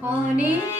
好嘞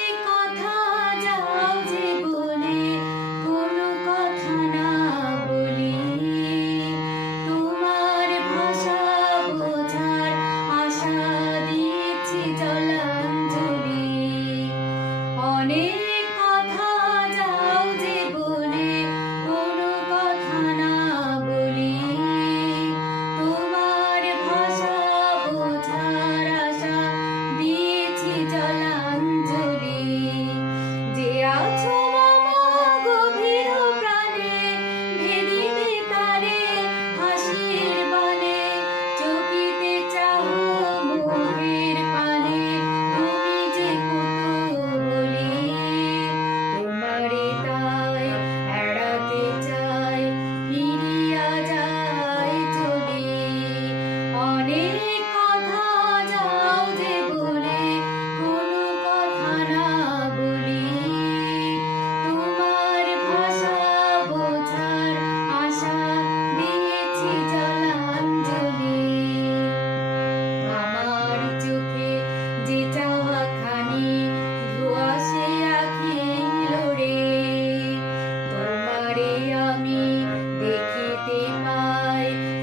high.